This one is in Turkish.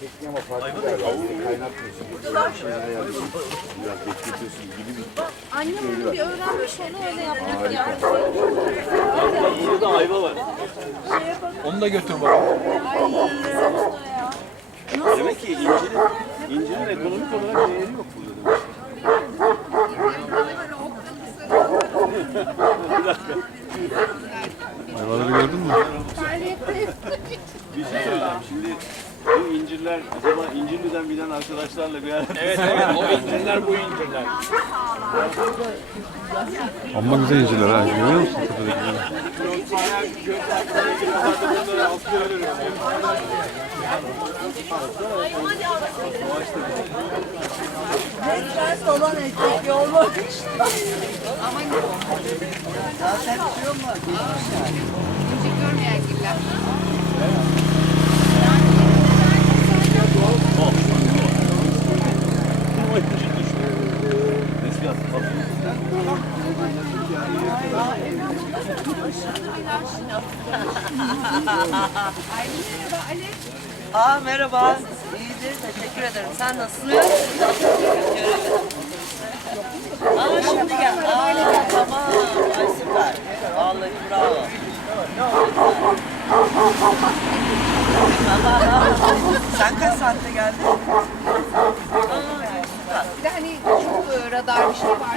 tekniği ama farklı kaynatmıyorsun. Bir yapıyorsun. Biraz bekletiyorsun gibi bir Annem onu bir öğrenmiş onu öyle yapmak yani. Burada ayva var. Onu da götür baba. Demek ki incirin, incirin ekonomik olarak değeri yok burada demek. Ayvaları gördün mü? Bir şey söyleyeceğim. Şimdi bu incirler acaba İncirli'den bilen arkadaşlarla bir arada Evet evet o incirler bu incirler. Amma güzel incirler ha. Görüyor musun? Ters olan ekmek olmamış. Hiç görmeyen giller. Aa merhaba. İyidir. Teşekkür ederim. Sen nasılsın? Aa şimdi gel. Aa tamam. Ay süper. Vallahi bravo. Sen kaç saatte geldin? Aa, Bir de hani çok e, radar bir şey var.